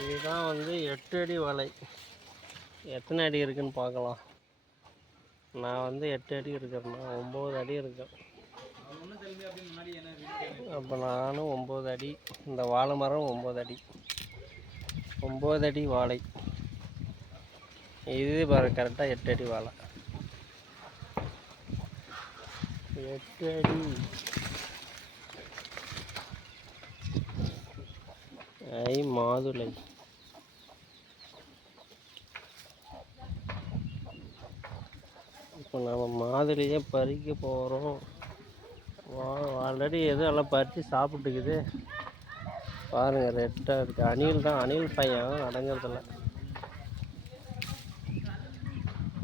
இதுதான் வந்து 8 அடி வலை. எத்தனை அடி இருக்குன்னு பார்க்கலாம். நான் வந்து 8 அடி இருக்கிறேன்னா 9 அடி இருக்கேன். அப்போ நானும் 9 அடி. இந்த வாழை மரம் 9 அடி. 9 அடி வாழை. இது பாரு கரெக்டாக 8 அடி வாழை. 8 அடி. ஐ மாதுளை. இப்போ நம்ம மாதுளையே பறிக்க போகிறோம். ஆல்ரெடி எதுவும் எல்லாம் பறித்து சாப்பிட்டுக்குது. பாருங்கள் ரெட்டாக இருக்குது. அணில் தான், அணில் பையன் அடங்கிறதில்ல.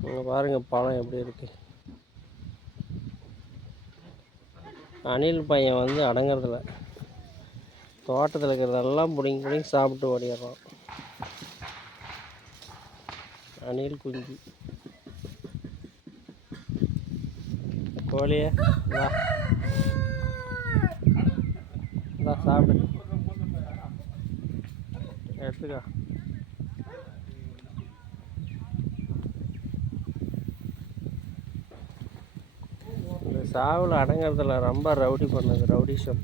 நீங்கள் பாருங்கள் பழம் எப்படி இருக்குது. அணில் பையன் வந்து அடங்கிறதில்ல. தோட்டத்தில் இருக்கிறதெல்லாம் பிடிங்கி சாப்பிட்டு ஓடிடுறோம். அணில் குஞ்சு. கோழியே இந்தா சாப்பிடு, எடுத்துக்கோ. இந்த சாவில் அடங்கிறதில்ல, ரொம்ப ரவுடி பண்ணுது, ரவுடிஷம்.